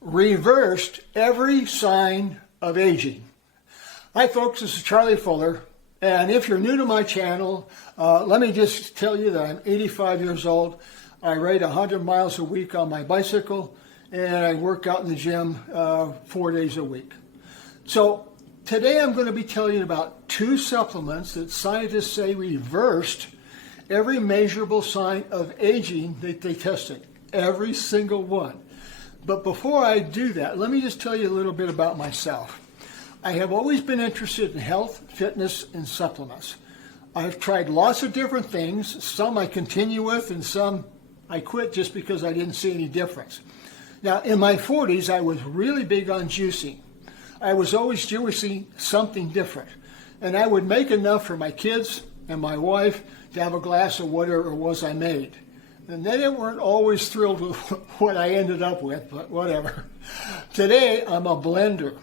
reversed every sign of aging. Hi folks, this is Charlie Fuller, and if you're new to my channel, let me just tell you that I'm 85 years old. I ride 100 miles a week on my bicycle, and I work out in the gym 4 days a week. So today I'm going to be telling you about 2 supplements that scientists say reversed every measurable sign of aging that they tested, every single one. But before I do that, let me just tell you a little bit about myself. I have always been interested in health, fitness, and supplements. I've tried lots of different things. Some I continue with, and some I quit just because I didn't see any difference. Now, in my 40s, I was really big on juicing. I was always juicing something different. And I would make enough for my kids and my wife to have a glass of whatever it was I made. And they weren't always thrilled with what I ended up with, but whatever. Today, I'm a blender,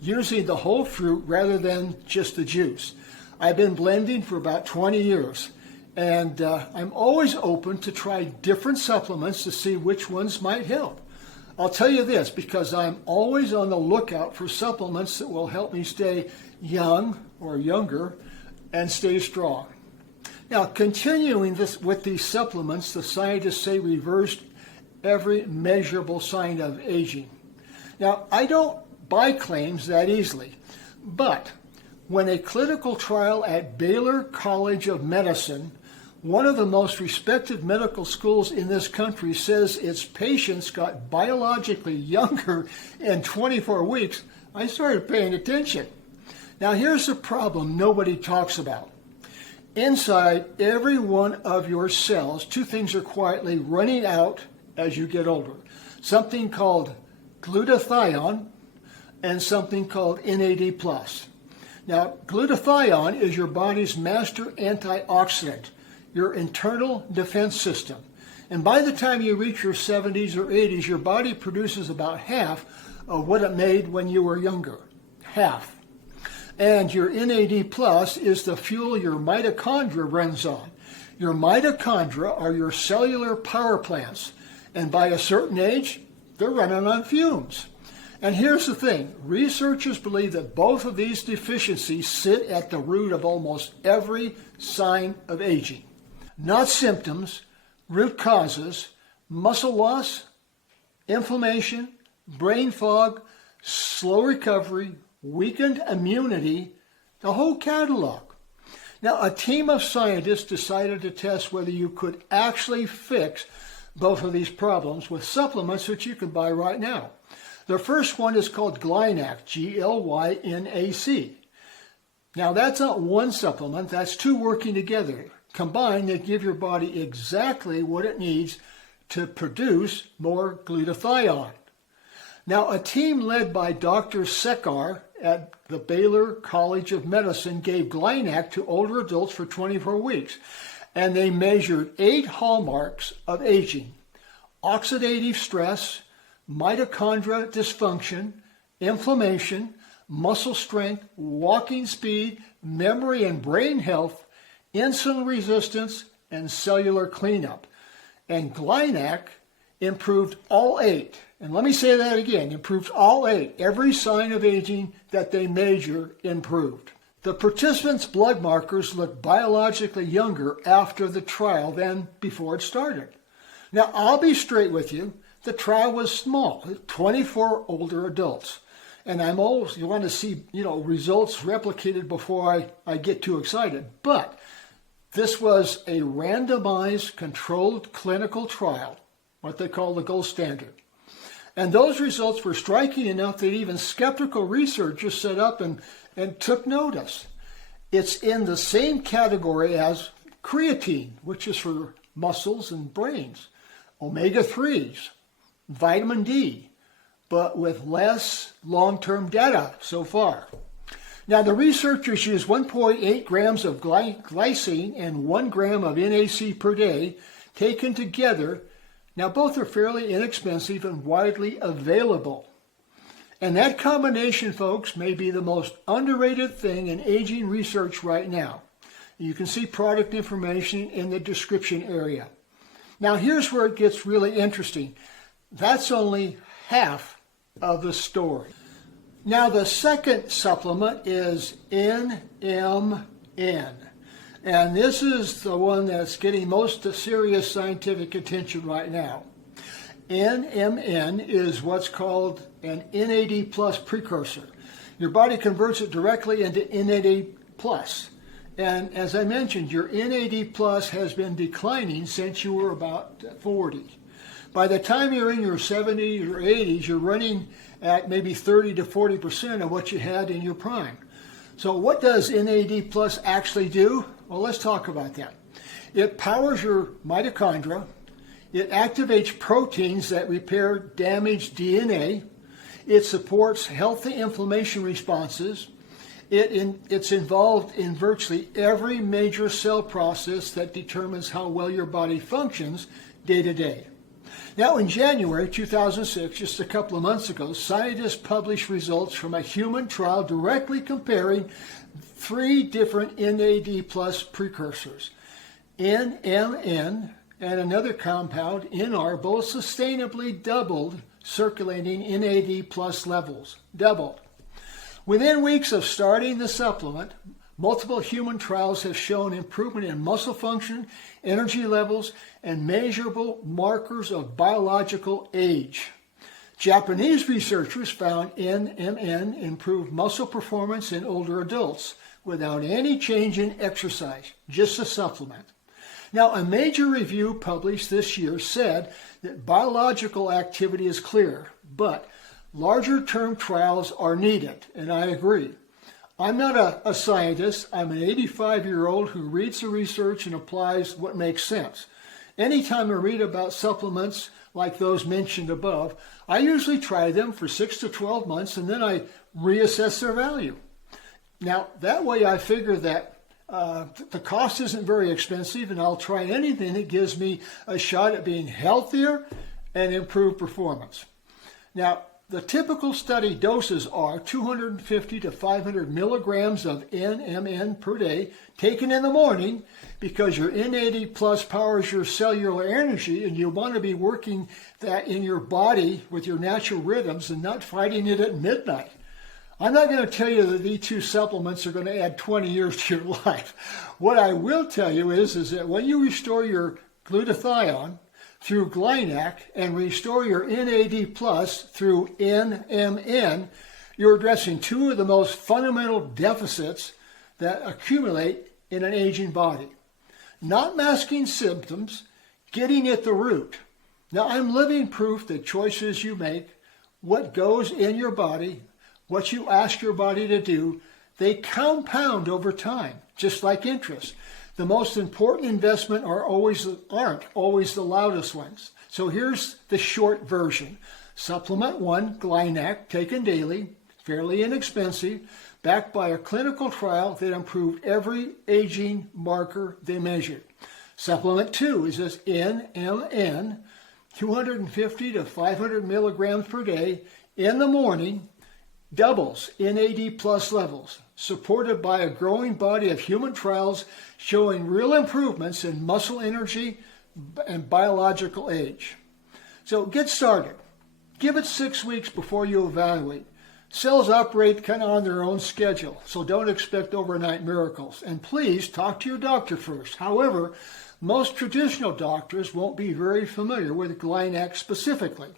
using the whole fruit rather than just the juice. I've been blending for about 20 years, and I'm always open to try different supplements to see which ones might help. I'll tell you this, because I'm always on the lookout for supplements that will help me stay young or younger and stay strong. Now, continuing this with these supplements, the scientists say reversed every measurable sign of aging. Now, I don't buy claims that easily, but when a clinical trial at Baylor College of Medicine, one of the most respected medical schools in this country, says its patients got biologically younger in 24 weeks, I started paying attention. Now, here's the problem nobody talks about. Inside every one of your cells, 2 things are quietly running out as you get older. Something called glutathione and something called NAD+. Now, glutathione is your body's master antioxidant, your internal defense system. And by the time you reach your 70s or 80s, your body produces about half of what it made when you were younger. Half. And your NAD plus is the fuel your mitochondria runs on. Your mitochondria are your cellular power plants. And by a certain age, they're running on fumes. And here's the thing. Researchers believe that both of these deficiencies sit at the root of almost every sign of aging. Not symptoms, root causes, muscle loss, inflammation, brain fog, slow recovery, weakened immunity, the whole catalog. Now, a team of scientists decided to test whether you could actually fix both of these problems with supplements that you can buy right now. The first one is called Glynac, G-L-Y-N-A-C. Now, that's not one supplement, that's 2 working together. Combined, they give your body exactly what it needs to produce more glutathione. Now, a team led by Dr. Sekar at the Baylor College of Medicine gave Glynac to older adults for 24 weeks, and they measured 8 hallmarks of aging: oxidative stress, mitochondria dysfunction, inflammation, muscle strength, walking speed, memory and brain health, insulin resistance, and cellular cleanup. And Glynac improved all 8. And let me say that again, improved all 8. Every sign of aging that they measure improved. The participants' blood markers looked biologically younger after the trial than before it started. Now, I'll be straight with you. The trial was small, 24 older adults. And I'm always, you want to see, results replicated before I get too excited. But this was a randomized, controlled clinical trial, what they call the gold standard. And those results were striking enough that even skeptical researchers set up and took notice. It's in the same category as creatine, which is for muscles and brains, omega-3s, vitamin D, but with less long-term data so far. Now, the researchers used 1.8 grams of glycine and 1 gram of NAC per day taken together. Now, both are fairly inexpensive and widely available. And that combination, folks, may be the most underrated thing in aging research right now. You can see product information in the description area. Now, here's where it gets really interesting. That's only half of the story. Now, the second supplement is NMN. And this is the one that's getting most serious scientific attention right now. NMN is what's called an NAD plus precursor. Your body converts it directly into NAD plus. And as I mentioned, your NAD plus has been declining since you were about 40. By the time you're in your 70s or 80s, you're running at maybe 30 to 40% of what you had in your prime. So what does NAD plus actually do? Well, let's talk about that. It powers your mitochondria. It activates proteins that repair damaged DNA. It supports healthy inflammation responses. It's involved in virtually every major cell process that determines how well your body functions day to day. Now, in January 2006, just a couple of months ago, scientists published results from a human trial directly comparing 3 different NAD plus precursors. NMN and another compound, NR, both sustainably doubled circulating NAD plus levels. Doubled. Within weeks of starting the supplement, multiple human trials have shown improvement in muscle function, energy levels, and measurable markers of biological age. Japanese researchers found NMN improved muscle performance in older adults without any change in exercise, just a supplement. Now, a major review published this year said that biological activity is clear, but larger term trials are needed, and I agree. I'm not a scientist. I'm an 85-year-old who reads the research and applies what makes sense. Anytime I read about supplements like those mentioned above, I usually try them for 6 to 12 months and then I reassess their value. Now, that way I figure that the cost isn't very expensive and I'll try anything that gives me a shot at being healthier and improved performance. Now, the typical study doses are 250 to 500 milligrams of NMN per day taken in the morning because your NAD plus powers your cellular energy and you want to be working that in your body with your natural rhythms and not fighting it at midnight. I'm not going to tell you that these 2 supplements are going to add 20 years to your life. What I will tell you is that when you restore your glutathione through Glynac and restore your NAD plus through NMN, you're addressing 2 of the most fundamental deficits that accumulate in an aging body. Not masking symptoms, getting at the root. Now, I'm living proof that choices you make, what goes in your body, what you ask your body to do, they compound over time, just like interest. The most important investment aren't always the loudest ones. So here's the short version. Supplement 1, Glynac, taken daily, fairly inexpensive, backed by a clinical trial that improved every aging marker they measured. Supplement 2 is this NMN, 250 to 500 milligrams per day in the morning, doubles NAD plus levels, supported by a growing body of human trials showing real improvements in muscle energy and biological age. So get started. Give it 6 weeks before you evaluate. Cells operate kind of on their own schedule, so don't expect overnight miracles. And please talk to your doctor first. However, most traditional doctors won't be very familiar with Glynac specifically.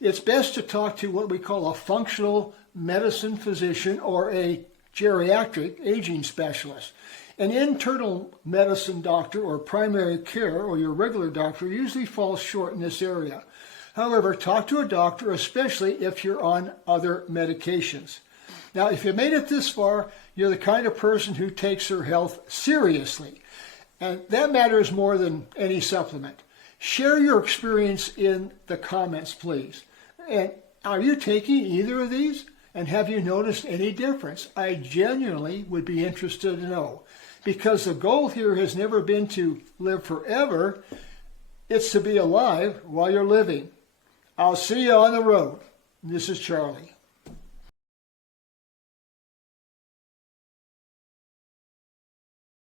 It's best to talk to what we call a functional medicine physician or a geriatric aging specialist. An internal medicine doctor or primary care or your regular doctor usually falls short in this area. However, talk to a doctor, especially if you're on other medications. Now, if you made it this far, you're the kind of person who takes her health seriously. And that matters more than any supplement. Share your experience in the comments, please. And are you taking either of these? And have you noticed any difference? I genuinely would be interested to know. Because the goal here has never been to live forever. It's to be alive while you're living. I'll see you on the road. This is Charlie.